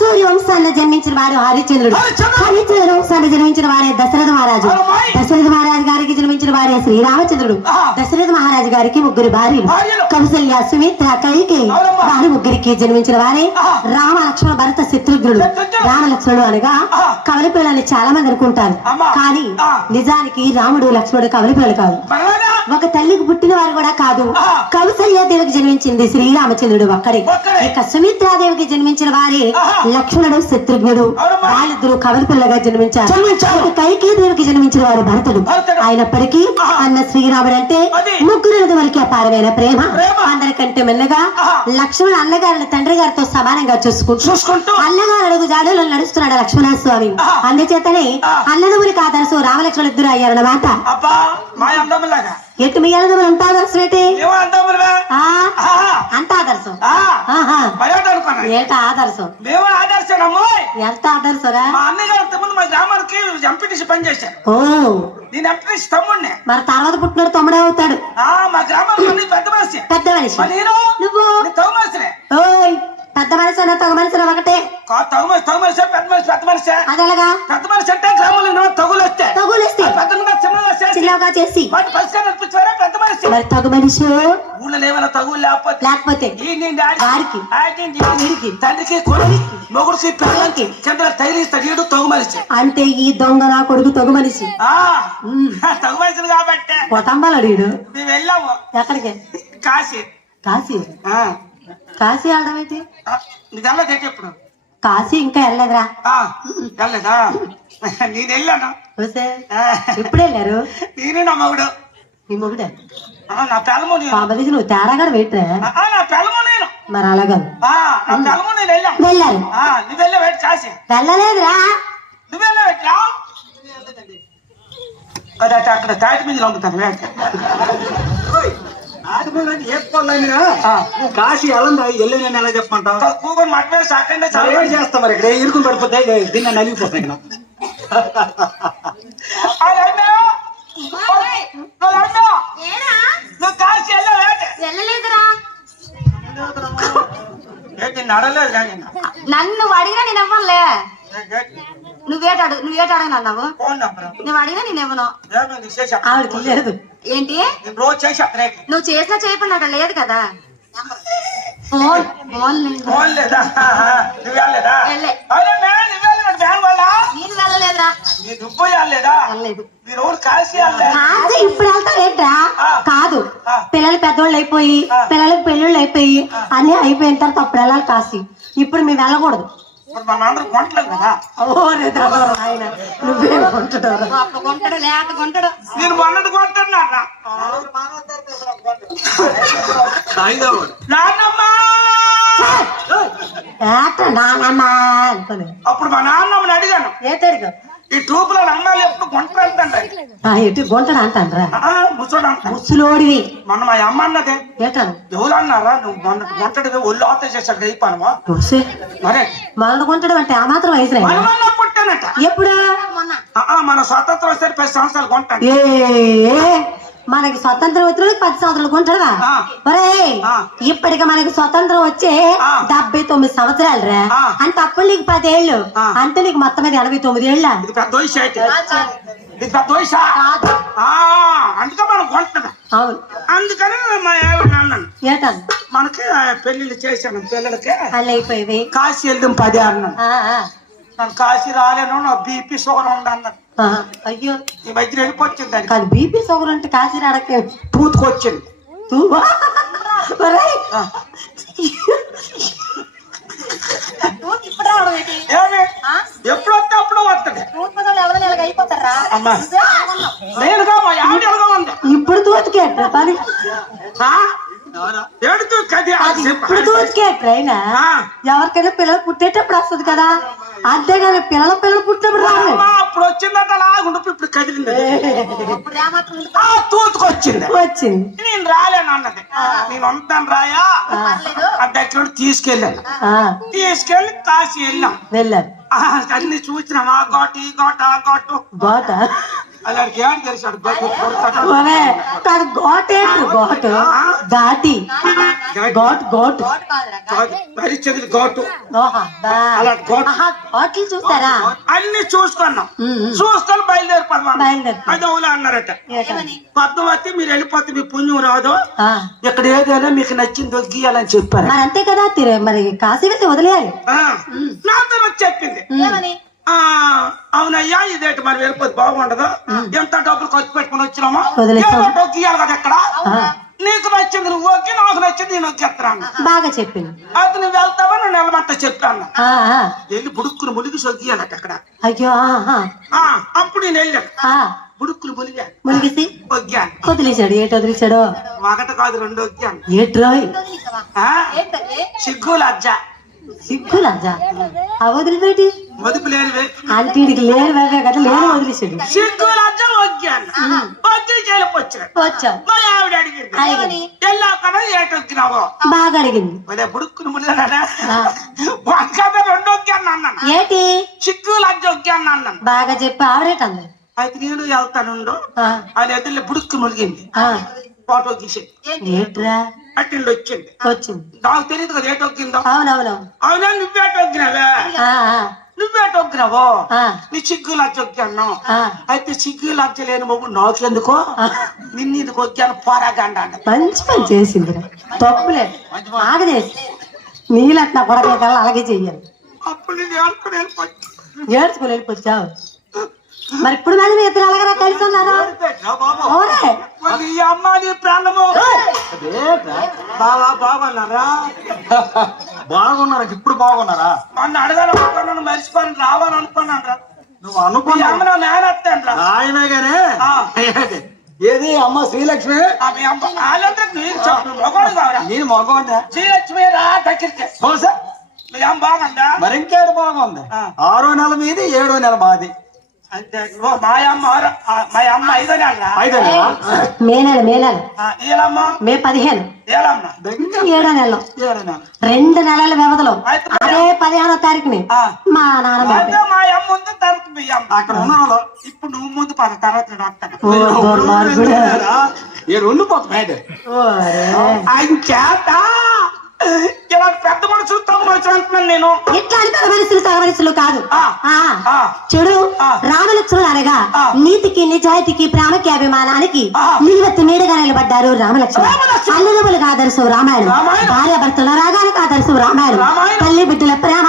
సూర్యవంశాన్ని జన్మించిన వాడు హరిశ్చంద్రుడు. హరిశ్చంద్ర వంశాన్ని జన్మించిన వాడే దశరథ మహారాజు. దశరథ మహారాజు గారికి జన్మించిన వాడే శ్రీరామచంద్రుడు. దశరథ మహారాజు గారికి ముగ్గురు భార్యలు, కౌసల్య, సుమిత్ర, కైకేయి. వారి ముగ్గురికి జన్మించిన వారే రామ, లక్ష్మణ, భరత, శత్రుఘ్నుడు. రామ లక్ష్మణుడు అనగా కవలి పిల్లలు చాలా మంది అనుకుంటారు, కానీ నిజానికి రాముడు లక్ష్మణుడు కవలి పిల్లలు కాదు. ఒక తల్లికి పుట్టిన వారు కూడా కాదు. కౌసల్యాదేవికి జన్మించింది శ్రీరామచంద్రుడు ఒక్కడే. ఇక సుమిత్రాదేవికి జన్మించిన వారే లక్ష్మణుడు, శత్రుఘ్నుడు. వాళ్ళిద్దరూ కవలి పిల్లగా జన్మించారు. కైకేయి దేవికి జన్మించిన వారు భరతుడు. అయినప్పటికీ అన్న శ్రీరాముడు అంటే ముగ్గురు వరకు అపారమైన ప్రేమ. అందరికంటే మెల్లగా లక్ష్మణుడు అన్నగారిని తండ్రి గారితో సమానంగా చూసుకుంటూ అన్నగారు అడుగు జాడలో నడుస్తున్నాడు లక్ష్మణ స్వామి. అందుచేతనే అన్నదమ్ములకి ఆదర్శం రామలక్ష్మణులు ఇద్దరు అయ్యారన్నమాట. ఎట్టు మీ అన్నదమ్ములు అంత ఆదర్శం ఏంటి? అంత ఆదర్శం ఏంట ఆదర్శం? ఎంత ఆదర్శరా? ఓ మరి తర్వాత పుట్టినాడు తమ్ముడే అవుతాడు. పెద్ద మనిషి నువ్వు పెద్ద మనిషి అన్న తగ మనిషి ఒకటే. అదలగా పెద్ద మనిషి అంటే తగులేస్తే చిన్నగా చేసి మరి తగు మనిషి ఊళ్ళో తగులు లేకపోతే వారికి తండ్రికి మొగుడికి పిల్లలకి తగిలిస్తాడు తగు మనిషి. అంటే ఈ దొంగ నా కొడుకు తగు మనిషి. తగు మనిషిని కాబట్టి కొట్టంబాడు. మేము వెళ్ళాము ఎక్కడికి? కాశీ. కాశీ కాశీ ఆడడం ఏంటి? ఎప్పుడు కాశీ ఇంకా వెళ్ళలేదురా? వెళ్ళలేదా? నేను వెళ్ళాను. ఎప్పుడు వెళ్ళారు? నేను నా మొగుడు. నీ మొగుడే? నా పిల్లము నువ్వు తేడాగా వెయిట్రా. నా పిల్లము నేను. మరి అలాగా వెళ్ళారు. నువ్వు వెళ్ళే వెయిట్ కాశీ వెళ్ళలేదురా? నువ్వు వెళ్ళే వెయిట్రా? అదే అక్కడ తాటి మీద అమ్ముతాను. కాశీ వెళ్ళని ఎలా చెప్పమంటావు? చేస్తా మరి ఇక్కడ ఇరుకుని పడిపోతాయి. దీన్ని నలిగిపోతాయి. నన్ను అడిగినా నేను ఇవ్వనులే. నువ్వేట అడగనన్నావు? నువ్వు అడిగినా నేను ఇవ్వను. ఆవిడకి లేదు. ఏంటి నువ్వు చేసినా చేయకుండా అక్కడ లేదు కదా. నేను వెళ్ళలేదురా. ఇప్పుడు వెళ్తారేంట్రా? కాదు, పిల్లలు పెద్దోళ్ళు అయిపోయి పిల్లలకి పెళ్ళిళ్ళు అయిపోయి అన్ని అయిపోయిన తర్వాత అప్పుడు వెళ్ళాలి కాశీ. ఇప్పుడు మేము వెళ్ళకూడదు. నువ్వేం కొంటాడు? లేక కొంటాడు. నేను మొన్నటి కొంటున్నా. అప్పుడు మా నాన్నమ్మని అడిగాను, ఏటడిగా ఈ ట్యూబ్లో అమ్మాయిలు ఎప్పుడు గుంటలు అంటాడు. ఎటు గుంటడు అంటారా? ముసడు ముసలోడివి. మొన్న మా అమ్మ అన్నదే. ఏటాను ఎవరు అన్నారా? నువ్వు మొన్న గుంటడివి ఒళ్ళు ఆత చేశాడు అయిపోయావా? మరే మొన్న గుంటడం అంటే ఆ మాత్రం వయసు పుట్టానట. ఎప్పుడు? మన స్వతంత్రం వస్తే 10 సంవత్సరాలు కొంటాను. మనకి స్వతంత్రం వచ్చిన 10 సంవత్సరాలు కొంటాడా? ఒరే ఇప్పటికి మనకి స్వతంత్రం వచ్చే 79 సంవత్సరాలు రా. అంటే అప్పుడు నీకు 10 ఏళ్ళు అంటే నీకు మొత్తం మీద 89 ఏళ్ళ. అందుకే మనం కొంటున్నాం. అవును, అందుకని మా ఆవిడ అన్నాను, ఏటాను మనకి పెళ్లిళ్ళు చేశాను పిల్లలకి అలా అయిపోయి కాశీ వెళ్దాం 10 అన్నాను. నన్ను కాశీ రాలేను, నా బీపీ షుగర్ ఉండన్నాను. అయ్యో ఈ మధ్య వెళ్ళిపోయింది. కాదు బీపీ షుగర్ అంటే కాశీ రాడకే పూతుకొచ్చింది. ఎప్పుడు వస్తే అప్పుడు వస్తుంది. నేనుగా మా ఆవిడ ఎలాగా ఉంది ఇప్పుడు తోచుకేట్రా పని ఇప్పుడు తోచుకేట్రా అయినా ఎవరికైనా పిల్లలు పుట్టేటప్పుడు వస్తుంది కదా, అంతేగాని పిల్లలు పుట్టినప్పుడు రాదు. అప్పుడు వచ్చిందంటే అలాగుండు. ఇప్పుడు కదిలింది, తూతుకొచ్చింది. వచ్చింది నేను రాలేను అన్నది. నేను ఉంటాను రాయా ఆ దగ్గర తీసుకెళ్ళాను. తీసుకెళ్ళి కాశీ వెళ్ళాం. వెళ్ళారు. అన్ని చూసినాం. ఆ ఘాటు ఈ ఘాటు ఆ ఘాటు బాట అలాంటి ఏడు తెలిసాడు ఒరే, కాదు గోట్ ఏంటి గోటు ఘాటి గోట్ గోట్ పరిచయం ఘాటు ఓహా, బా. అలాంటి ఘాటు ఆహా, ఘాట్లు చూస్తారా అన్ని చూసుకున్నాం. చూసుకొని బయలుదేరిపోదాం. అది అవులా అన్నారట. పద్మవతి మీరు వెళ్ళిపోతే మీ పుణ్యం రాదు, ఇక్కడ ఏదైనా మీకు నచ్చింది దొగ్గియాలని చెప్పారు. మరి అంతే కదా మరి కాశీ వెళ్తే వదిలేయాలి. నాతో వచ్చి చెప్పింది, అవునయ్యా ఇదేంటి మరి వెళ్ళిపోతే బాగుండదు, ఎంత డబ్బులు ఖర్చు పెట్టుకుని వచ్చినామో డొగ్గియాలి కదా ఎక్కడ, నీకు నచ్చింది నువ్వు ఒగ్గి, నాకు నచ్చింది నేను ఒగ్గేస్తాను. బాగా చెప్పింది. అది నువ్వు వెళ్తావా నువ్వు వెళ్ళమంట చెప్పాను. వెళ్ళి బుడుక్కును ములిగి సొగ్గియాలట అక్కడ. అయ్యో, అప్పుడు నేను వెళ్ళాను, బుడుక్కులు ములిగాను, ములిగేసి ఒగ్గాను. వదిలేశాడు. ఏటి వదిలేశాడు? ఒకటి కాదు రెండు ఒగ్గాను. ఏట్రోయ్ సిగ్గు లజ్జ. సిగ్గు లజ్జ ఆ వదిలిపెట్టి మదుపు లేనివే ఆంటీడికి లేని వేవే కదా, లేని వదిలేశాడు. సిగ్గు లజ్జ ఒగ్గాను. ఒగ్గి చేయలేకొచ్చాడు. వచ్చావు. మరి ఆవిడ అడిగింది, వెళ్ళావు కదా ఏటొక్కినావో. బాగా అడిగింది. మరి బుడుక్కును ములిగానా ఒక్కదా రెండు ఒగ్గాను అన్నాను. ఏటి సిగ్గు లజ్జ ఒగ్గాను అన్నాను. బాగా చెప్పి ఆవిడేటంది. అయితే నేను వెళ్తానుండు అది ఎదురు బుడుక్కు ములిగింది. ఫోటో తీసేది. ఏట్రా అట్టిండి వచ్చింది. వచ్చింది. నాకు తెలియదు కదా ఏటొక్కిందో. అవునవునవును. అవునా నువ్వేటొక్కినావే, నువ్వేటొక్కినావో, నీ సిగ్గు లజ్జ ఒగ్గాను. అయితే సిగ్గు లజ్జ లేని మొగ్గు నాకెందుకో నిన్ను ఇది ఒగ్గాను పోరాగండ. మంచి పని చేసింది. తప్పులేదు, బాగా చేసి నీళ్ళట్నా పొరగల అలాగే చెయ్యాలి. అప్పుడు నేను ఏడుకుని వెళ్ళిపోయి ఏడ్చుకుని వెళ్ళిపోయావు. మరి ఇప్పుడు మళ్ళీ మీ ఇద్దరు అలాగరా కలిసి ఉన్నారు? ఈ అమ్మ నీ ప్రాణము బావా బాగున్నారా? బాగున్నారా? ఇప్పుడు బాగున్నారా? మొన్న అడగాలనుకున్నాను, మర్చిపోయి రావాలనుకున్నాను రా. నువ్వు అనుకున్నా అమ్మ నా మేనత్తాను రా. ఆయనగానే ఏది అమ్మ శ్రీలక్ష్మి? మీ అమ్మ వాళ్ళందరూ నీకు చెప్పు మగవాడు కావరా? నేను మగవాడినా? శ్రీలక్ష్మి రా దగ్గరికి. మీ అమ్మ బాగుందా? మరి ఇంకేడు బాగుంది. 6వ నెల మీది 7వ నెల మాది. అంతే. మా అమ్మ 5వ నెల రా. 5వ నెల మే నెల ఏలమ్మ మే 15 ఏలమ్మ 7వ నెలలో 2 నెలల వ్యవధిలో అదే 15వ తారీఖుని మా నాన్న మా అమ్మ ఉంది, తర్వాత మీ అమ్మ అక్కడ ఉన్న ఇప్పుడు నువ్వు ముందు పద, తర్వాత నేను వస్తాను. అంచేత ఇలాంటి పెద్ద మనుషులు తగ్గ మనుషులు అంటున్నాను నేను. ఇట్లాంటి పెద్ద మనుషులు తగ్గ మనుషులు కాదు. చెడు రామలక్ష్మణులు అనగా నీతికి నిజాయితీకి ప్రేమకి అభిమానానికి నిలువెత్తి నీడగా నిలబడ్డారు రామలక్ష్మణ. అల్లుడులకు ఆదర్శం రామాయణం, భార్య భర్తల రాగానికి ఆదర్శం రామాయణం, తల్లి బిడ్డల ప్రేమ